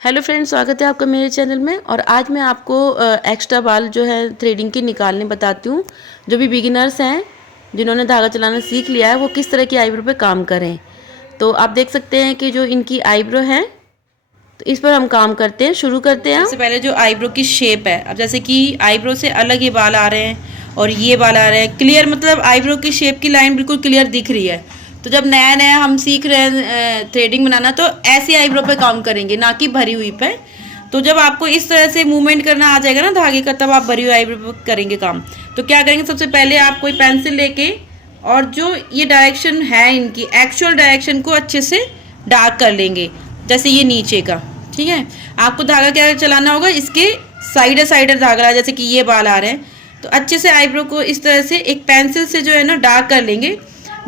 Hello friends, स्वागत है आपका मेरे चैनल में। और आज मैं आपको एक्स्ट्रा बाल जो है थ्रेडिंग की निकालने बताती हूँ। जो भी बिगिनर्स हैं, जिन्होंने धागा चलाना सीख लिया है, वो किस तरह की आईब्रो पे काम करें। तो आप देख सकते हैं कि जो इनकी आईब्रो है, तो इस पर हम काम करते हैं। शुरू करते हैं। सबसे पहले जो आईब्रो की शेप है, अब जैसे कि आईब्रो से अलग ये बाल आ रहे हैं और ये बाल आ रहे हैं क्लियर, मतलब आईब्रो की शेप की लाइन बिल्कुल क्लियर दिख रही है। तो जब नया नया हम सीख रहे हैं थ्रेडिंग बनाना, तो ऐसी आईब्रो पे काम करेंगे, ना कि भरी हुई पे। तो जब आपको इस तरह से मूवमेंट करना आ जाएगा ना धागे का, तब आप भरी हुई आईब्रो पे करेंगे काम। तो क्या करेंगे, सबसे पहले आप कोई पेंसिल लेके और जो ये डायरेक्शन है इनकी एक्चुअल डायरेक्शन को अच्छे से डार्क कर लेंगे, जैसे ये नीचे का। ठीक है, आपको धागा क्या चलाना होगा, इसके साइडर धागा, जैसे कि ये बाल आ रहे हैं, तो अच्छे से आईब्रो को इस तरह से एक पेंसिल से जो है ना डार्क कर लेंगे।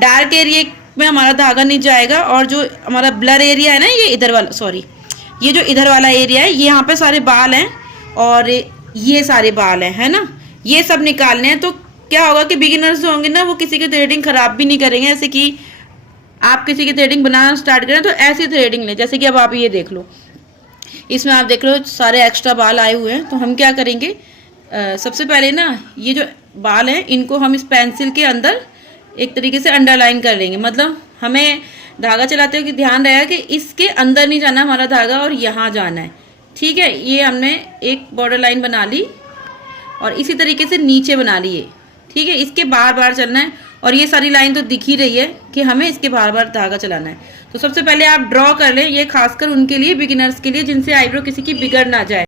डार्क एरिया में हमारा धागा नहीं जाएगा, और जो हमारा ब्लर एरिया है ना, ये इधर वाला, सॉरी, ये जो इधर वाला एरिया है, ये यहाँ पे सारे बाल हैं और ये सारे बाल हैं, है ना, ये सब निकालने हैं। तो क्या होगा कि बिगिनर्स जो होंगे ना, वो किसी की थ्रेडिंग खराब भी नहीं करेंगे। जैसे कि आप किसी की थ्रेडिंग बनाना स्टार्ट करें तो ऐसी थ्रेडिंग लें, जैसे कि अब आप ये देख लो, इसमें आप देख लो सारे एक्स्ट्रा बाल आए हुए हैं। तो हम क्या करेंगे, सबसे पहले ना ये जो बाल हैं, इनको हम इस पेंसिल के अंदर एक तरीके से अंडरलाइन कर लेंगे। मतलब हमें धागा चलाते हुए ध्यान रहेगा कि इसके अंदर नहीं जाना हमारा धागा, और यहाँ जाना है। ठीक है, ये हमने एक बॉर्डर लाइन बना ली और इसी तरीके से नीचे बना लिए। ठीक है, इसके बार बार चलना है, और ये सारी लाइन तो दिख ही रही है कि हमें इसके बार बार धागा चलाना है। तो सबसे पहले आप ड्रॉ कर लें, ये खासकर उनके लिए, बिगिनर्स के लिए, जिनसे आईब्रो किसी की बिगड़ ना जाए।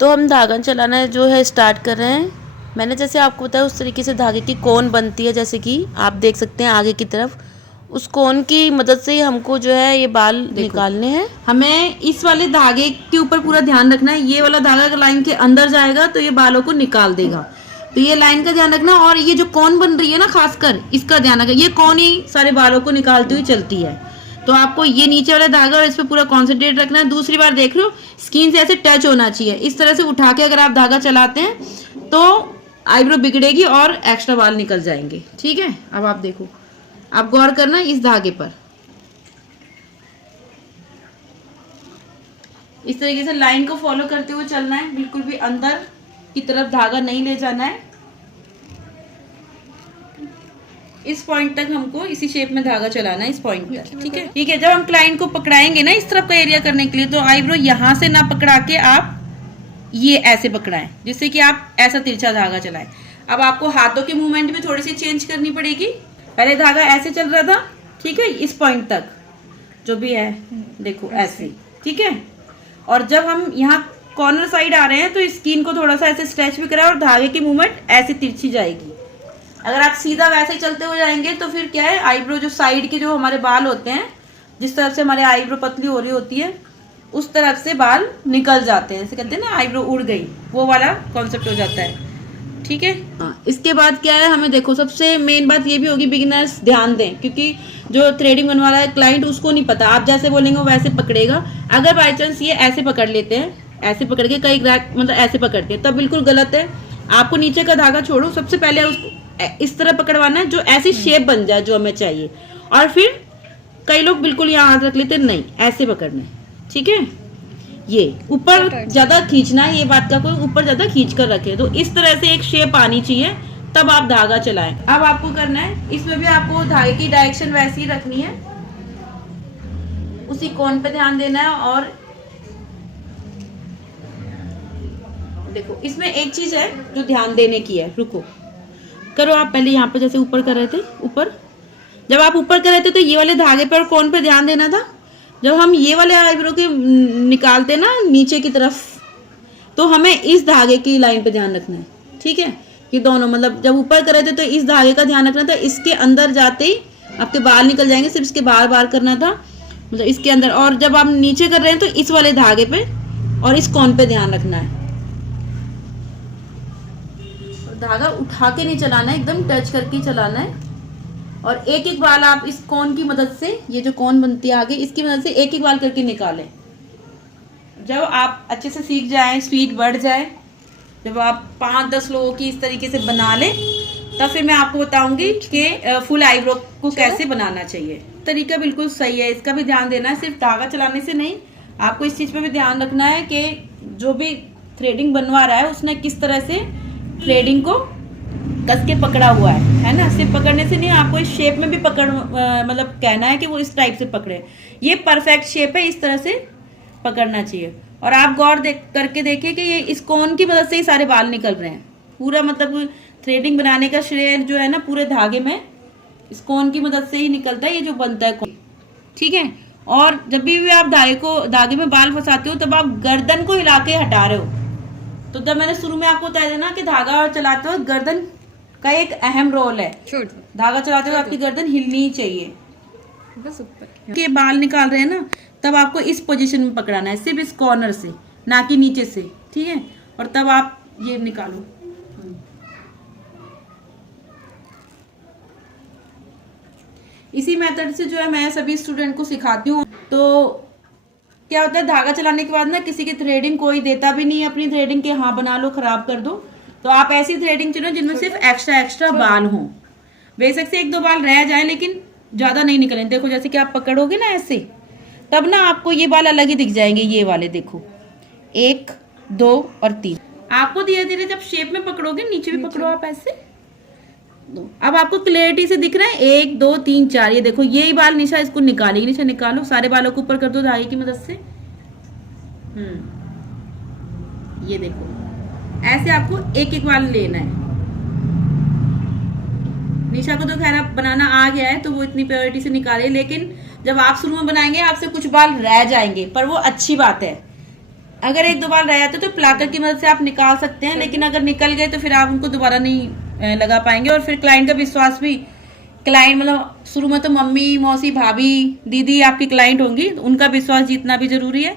तो हम धागा चलाना जो है स्टार्ट कर रहे हैं। मैंने जैसे आपको बताया उस तरीके से धागे की कोन बनती है, जैसे कि आप देख सकते हैं आगे की तरफ। उस कोन की मदद से हमको जो है ये बाल निकालने हैं। हमें इस वाले धागे के ऊपर पूरा ध्यान रखना है। ये वाला धागा लाइन के अंदर जाएगा तो ये बालों को निकाल देगा, तो ये लाइन का ध्यान रखना। और ये जो कोन बन रही है ना, खासकर इसका ध्यान रखना, ये कोन ही सारे बालों को निकालती हुई चलती है। तो आपको ये नीचे वाला धागा और इस पर पूरा कॉन्सेंट्रेट रखना है। दूसरी बार देख लो, स्किन से ऐसे टच होना चाहिए। इस तरह से उठा के अगर आप धागा चलाते हैं तो आईब्रो बिगड़ेगी और एक्स्ट्रा बाल निकल जाएंगे। ठीक है, अब आप देखो, आप गौर करना इस धागे पर। इस तरीके से लाइन को फॉलो करते हुए चलना है, बिल्कुल भी अंदर की तरफ धागा नहीं ले जाना है। इस पॉइंट तक हमको इसी शेप में धागा चलाना है, इस पॉइंट तक। ठीक है, ठीक है। जब हम क्लाइंट को पकड़ाएंगे ना इस तरफ का एरिया करने के लिए, तो आईब्रो यहाँ से ना पकड़ा के आप ये ऐसे पकड़ाएं, जिससे कि आप ऐसा तिरछा धागा चलाएं। अब आपको हाथों के मूवमेंट में थोड़ी सी चेंज करनी पड़ेगी। पहले धागा ऐसे चल रहा था, ठीक है, इस पॉइंट तक जो भी है, देखो ऐसे। ठीक है, और जब हम यहाँ कॉर्नर साइड आ रहे हैं तो स्किन को थोड़ा सा ऐसे स्ट्रेच भी करें, और धागे की मूवमेंट ऐसे तिरछी जाएगी। अगर आप सीधा वैसे ही चलते हुए जाएंगे तो फिर क्या है, आईब्रो जो साइड के जो हमारे बाल होते हैं, जिस तरफ से हमारे आईब्रो पतली हो रही होती है, उस तरफ से बाल निकल जाते हैं। जैसे कहते हैं ना, आईब्रो उड़ गई, वो वाला कॉन्सेप्ट हो जाता है। ठीक है, इसके बाद क्या है, हमें देखो सबसे मेन बात ये भी होगी, बिगिनर्स ध्यान दें, क्योंकि जो थ्रेडिंग बनवा रहा है क्लाइंट, उसको नहीं पता, आप जैसे बोलेंगे वो वैसे पकड़ेगा। अगर बाई चांस ये ऐसे पकड़ लेते हैं, ऐसे पकड़ के, कई ग्राहक मतलब ऐसे पकड़ते हैं, तब बिल्कुल गलत है। आपको नीचे का धागा छोड़ो, सबसे पहले उसको इस तरह पकड़वाना है जो ऐसी शेप बन जाए जो हमें चाहिए। और फिर कई लोग बिल्कुल यहाँ हाथ रख लेते, नहीं, ऐसे पकड़ना है। ठीक है, ये ऊपर ज्यादा खींचना है, ये बात का कोई ऊपर ज्यादा खींच कर रखे। तो इस तरह से एक शेप आनी चाहिए, तब आप धागा चलाएं। अब आपको करना है, इसमें भी आपको धागे की डायरेक्शन वैसी ही रखनी है, उसी कोण पे ध्यान देना है। और देखो, इसमें एक चीज है जो ध्यान देने की है, रुको, करो आप पहले यहाँ पे जैसे ऊपर कर रहे थे, ऊपर जब आप ऊपर कर रहे थे तो ये वाले धागे पर कौन पे ध्यान देना था। जब हम ये वाले आईब्रो के निकालते ना नीचे की तरफ, तो हमें इस धागे की लाइन पे ध्यान रखना है। ठीक है, ये दोनों, मतलब जब ऊपर कर रहे थे तो इस धागे का ध्यान रखना था, इसके अंदर जाते ही आपके बाल निकल जाएंगे, सिर्फ इसके बार बार करना था, मतलब इसके अंदर। और जब आप नीचे कर रहे हैं तो इस वाले धागे पे और इस कोन पे ध्यान रखना है। धागा उठा के नहीं चलाना है, एकदम टच करके चलाना है। और एक एक बाल आप इस कोन की मदद से, ये जो कोन बनती है आगे, इसकी मदद से एक एक बाल करके निकालें। जब आप अच्छे से सीख जाएं, स्पीड बढ़ जाए, जब आप 5-10 लोगों की इस तरीके से बना लें, तब फिर मैं आपको बताऊंगी कि फुल आईब्रो को कैसे बनाना चाहिए। तरीका बिल्कुल सही है, इसका भी ध्यान देना है। सिर्फ धागा चलाने से नहीं, आपको इस चीज पे भी ध्यान रखना है कि जो भी थ्रेडिंग बनवा रहा है उसने किस तरह से थ्रेडिंग को कस के पकड़ा हुआ है ना। सिर्फ पकड़ने से नहीं, आपको इस शेप में भी पकड़ मतलब कहना है कि वो इस टाइप से पकड़े। ये परफेक्ट शेप है, इस तरह से पकड़ना चाहिए। और आप गौर करके देखिए कि ये इस कोन की मदद से ही सारे बाल निकल रहे हैं। पूरा मतलब थ्रेडिंग बनाने का श्रेय जो है ना पूरे धागे में इस कोन की मदद से ही निकलता है, ये जो बनता है कोन, ठीक है। और जब भी आप धागे में बाल फंसाते हो तब आप गर्दन को हिला के हटा रहे हो। तो जब मैंने शुरू में आपको बताया था ना कि धागा चलाते हो गर्दन का एक अहम रोल है। धागा चलाते हुए आपकी गर्दन हिलनी ही चाहिए। बस ऊपर के बाल निकाल रहे हैं ना, तब आपको इस पोजीशन में पकड़ाना है, सिर्फ इस कॉर्नर से, ना कि नीचे से, ठीक है। और तब आप ये निकालो। इसी मेथड से जो है मैं सभी स्टूडेंट को सिखाती हूँ। तो क्या होता है, धागा चलाने के बाद ना किसी की थ्रेडिंग कोई देता भी नहीं है अपनी थ्रेडिंग के, हाँ बना लो खराब कर दो। तो आप ऐसी थ्रेडिंग चुनो जिनमें सिर्फ एक्स्ट्रा बाल हों। बेशक से 1-2 बाल रह जाए लेकिन ज्यादा नहीं निकले। देखो जैसे कि आप पकड़ोगे ना ऐसे, तब ना आपको ये बाल अलग ही दिख जाएंगे। ये वाले देखो 1, 2 और 3। आपको धीरे धीरे जब शेप में पकड़ोगे, नीचे भी पकड़ो आप ऐसे, अब आपको क्लियरिटी से दिख रहा है 1, 2, 3, 4। ये देखो यही बाल निशा इसको निकालेगी। निशा निकालो, सारे बालों को ऊपर कर दो धागे की मदद से। ये देखो ऐसे आपको एक बाल लेना है। निशा को तो खैर बनाना आ गया है तो वो इतनी प्योरिटी से निकाले, लेकिन जब आप शुरू में बनाएंगे आपसे कुछ बाल रह जाएंगे, पर वो अच्छी बात है। अगर 1-2 बाल रह जाते तो प्लाकर की मदद से आप निकाल सकते हैं, लेकिन अगर निकल गए तो फिर आप उनको दोबारा नहीं लगा पाएंगे। और फिर क्लाइंट का विश्वास भी, क्लाइंट मतलब शुरू में तो मम्मी, मौसी, भाभी, दीदी आपकी क्लाइंट होंगी, उनका विश्वास जीतना भी जरूरी है।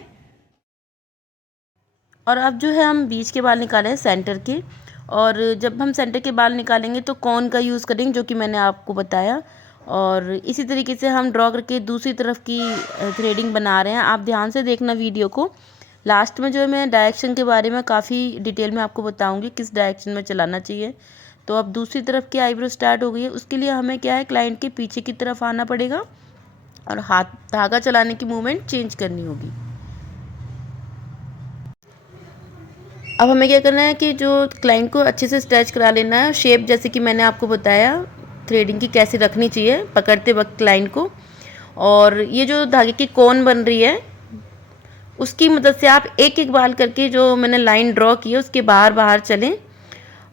और अब जो है हम बीच के बाल निकाले हैं सेंटर के, और जब हम सेंटर के बाल निकालेंगे तो कॉन का यूज़ करेंगे, जो कि मैंने आपको बताया। और इसी तरीके से हम ड्रॉ करके दूसरी तरफ की थ्रेडिंग बना रहे हैं। आप ध्यान से देखना वीडियो को। लास्ट में जो है मैं डायरेक्शन के बारे में काफ़ी डिटेल में आपको बताऊंगी किस डायरेक्शन में चलाना चाहिए। तो अब दूसरी तरफ की आईब्रो स्टार्ट हो गई है। उसके लिए हमें क्या है, क्लाइंट के पीछे की तरफ आना पड़ेगा और हाथ धागा चलाने की मूवमेंट चेंज करनी होगी। अब हमें क्या करना है कि जो क्लाइंट को अच्छे से स्ट्रेच करा लेना है। शेप जैसे कि मैंने आपको बताया थ्रेडिंग की कैसे रखनी चाहिए पकड़ते वक्त क्लाइंट को। और ये जो धागे की कोन बन रही है उसकी मदद से आप एक बाल करके जो मैंने लाइन ड्रॉ की है उसके बाहर चलें।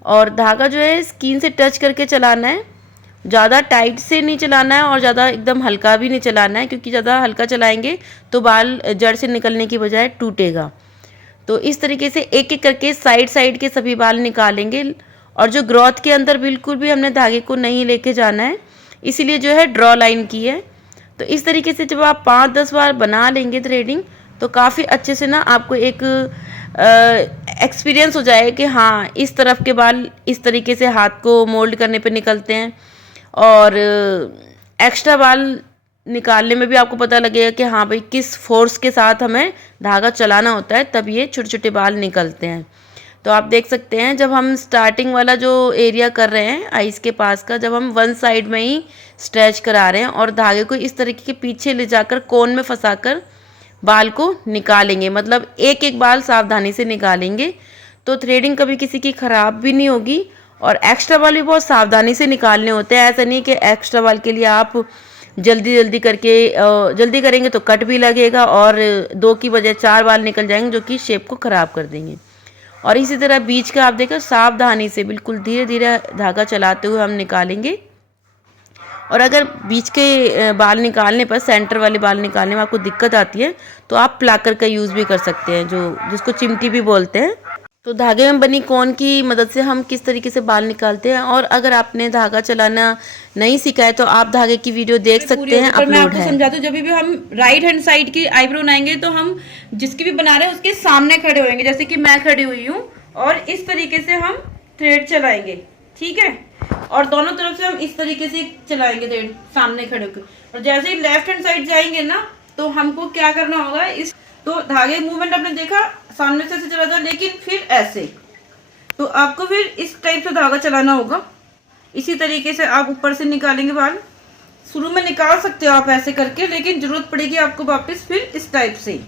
और धागा जो है स्किन से टच करके चलाना है, ज़्यादा टाइट से नहीं चलाना है और ज़्यादा एकदम हल्का भी नहीं चलाना है, क्योंकि ज़्यादा हल्का चलाएंगे तो बाल जड़ से निकलने की बजाय टूटेगा। तो इस तरीके से एक करके साइड के सभी बाल निकालेंगे। और जो ग्रोथ के अंदर बिल्कुल भी हमने धागे को नहीं लेके जाना है, इसीलिए जो है ड्रॉ लाइन की है। तो इस तरीके से जब आप 5-10 बार बना लेंगे थ्रेडिंग तो काफ़ी अच्छे से ना आपको एक एक्सपीरियंस हो जाए कि हाँ इस तरफ के बाल इस तरीके से हाथ को मोल्ड करने पे निकलते हैं। और एक्स्ट्रा बाल निकालने में भी आपको पता लगेगा कि हाँ भाई किस फोर्स के साथ हमें धागा चलाना होता है, तब ये छोटे छोटे बाल निकलते हैं। तो आप देख सकते हैं जब हम स्टार्टिंग वाला जो एरिया कर रहे हैं आइस के पास का, जब हम वन साइड में ही स्ट्रेच करा रहे हैं और धागे को इस तरीके के पीछे ले जाकर कोन में फंसाकर बाल को निकालेंगे, मतलब एक बाल सावधानी से निकालेंगे तो थ्रेडिंग कभी किसी की ख़राब भी नहीं होगी। और एक्स्ट्रा बाल भी बहुत सावधानी से निकालने होते हैं। ऐसा नहीं कि एक्स्ट्रा बाल के लिए आप जल्दी करके जल्दी करेंगे तो कट भी लगेगा और 2 की बजाय 4 बाल निकल जाएंगे जो कि शेप को ख़राब कर देंगे। और इसी तरह बीच का आप देखो सावधानी से बिल्कुल धीरे धीरे धागा चलाते हुए हम निकालेंगे। और अगर बीच के बाल निकालने पर, सेंटर वाले बाल निकालने में आपको दिक्कत आती है तो आप प्लाकर का यूज़ भी कर सकते हैं, जिसको चिमटी भी बोलते हैं। तो धागे में बनी कोन की मदद से हम किस तरीके से बाल निकालते हैं। और अगर आपने धागा चलाना नहीं सीखा है तो आप धागे की वीडियो देख सकते हैं, अपलोड है। मैं आपको समझाती हूँ, जब भी हम राइट हैंड साइड की आईब्रो बनाएंगे तो हम जिसकी भी बना रहे हैं उसके सामने खड़े होंगे, जैसे कि मैं खड़ी हुई हूँ, और इस तरीके से हम थ्रेड चलाएंगे, ठीक है। और दोनों तरफ से हम इस तरीके से चलाएंगे थ्रेड सामने खड़े होकर। और जैसे ही लेफ्ट हैंड साइड जाएंगे ना तो हमको क्या करना होगा, इस तो धागे मूवमेंट आपने देखा सामने से चला था, लेकिन फिर ऐसे, तो आपको फिर इस टाइप से धागा चलाना होगा, इसी तरीके से आप ऊपर से निकालेंगे बाल। शुरू में निकाल सकते हो आप ऐसे करके, लेकिन जरूरत पड़ेगी आपको वापस फिर इस टाइप से।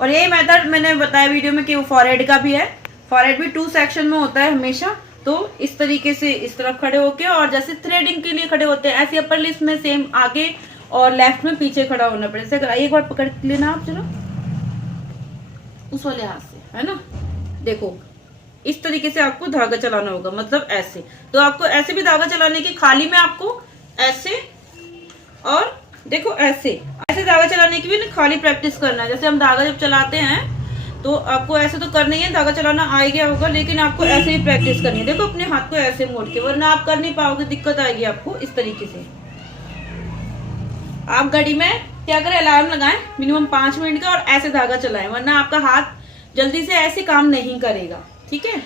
और यही मेथड मैंने बताया वीडियो में कि वो फॉरहेड का भी है। फॉरहेड भी 2 सेक्शन में होता है हमेशा। तो इस तरीके से इस तरफ खड़े होके, और जैसे थ्रेडिंग के लिए खड़े होते हैं ऐसे अपर लिप्स में सेम आगे और लेफ्ट में पीछे खड़ा होना पड़ेगा। जैसे एक बार पकड़ लेना आप जरा उस वाले हाथ से, है ना। देखो इस तरीके से आपको धागा चलाना होगा, मतलब ऐसे। तो आपको ऐसे भी धागा चलाने की, खाली में आपको ऐसे और देखो ऐसे ऐसे धागा चलाने की भी ना खाली प्रैक्टिस करना है। जैसे हम धागा जब चलाते हैं तो आपको ऐसे तो करना ही है, धागा चलाना आ गया होगा, लेकिन आपको ऐसे ही प्रैक्टिस करनी है। देखो अपने हाथ को ऐसे मोड़ के, वरना आप कर नहीं पाओगे, दिक्कत आएगी आपको। इस तरीके से आप घड़ी में क्या करें, अलार्म लगाएं मिनिमम 5 मिनट का और ऐसे धागा चलाएं, वरना आपका हाथ जल्दी से ऐसे काम नहीं करेगा। ठीक है,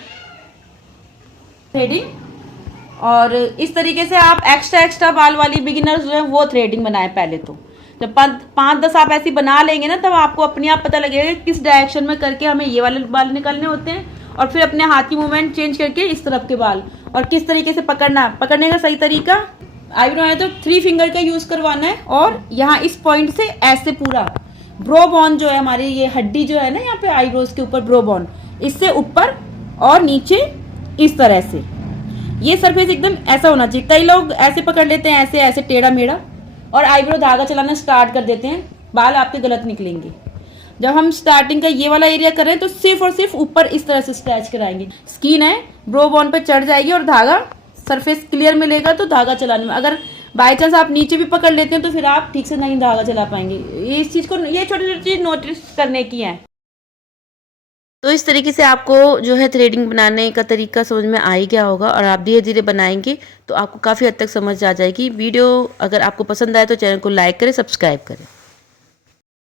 थ्रेडिंग। और इस तरीके से आप एक्स्ट्रा बाल वाली बिगिनर्स जो है वो थ्रेडिंग बनाए। पहले तो जब 5-10 आप ऐसी बना लेंगे ना, तब आपको अपने आप पता लगेगा किस डायरेक्शन में करके हमें ये वाले बाल निकालने होते हैं, और फिर अपने हाथ की मूवमेंट चेंज करके इस तरफ के बाल, और किस तरीके से पकड़ना। पकड़ने का सही तरीका, आईब्रो है तो 3 फिंगर का यूज करवाना है, और यहाँ इस पॉइंट से ऐसे पूरा ब्रो बोन जो है हमारी ये हड्डी जो है ना यहाँ पे आईब्रोज के ऊपर, ब्रो बोन, इससे ऊपर और नीचे इस तरह से ये सरफेस एकदम ऐसा होना चाहिए। कई लोग ऐसे पकड़ लेते हैं, ऐसे ऐसे टेढ़ा मेढ़ा, और आईब्रो धागा चलाना स्टार्ट कर देते हैं, बाल आपके गलत निकलेंगे। जब हम स्टार्टिंग का ये वाला एरिया कर रहे हैं तो सिर्फ और सिर्फ ऊपर इस तरह से स्ट्रेच कराएंगे। स्किन है ब्रो बोन पे चढ़ जाएगी और धागा सरफेस क्लियर मिलेगा तो धागा चलाने में। अगर बाई चांस आप नीचे भी पकड़ लेते हैं तो फिर आप ठीक से नहीं धागा चला पाएंगे। इस चीज़ को, ये छोटी छोटी चीज़ नोटिस करने की है। तो इस तरीके से आपको जो है थ्रेडिंग बनाने का तरीका समझ में आ ही गया होगा, और आप धीरे धीरे बनाएंगे तो आपको काफ़ी हद तक समझ आ जाएगी। वीडियो अगर आपको पसंद आए तो चैनल को लाइक करें, सब्सक्राइब करें।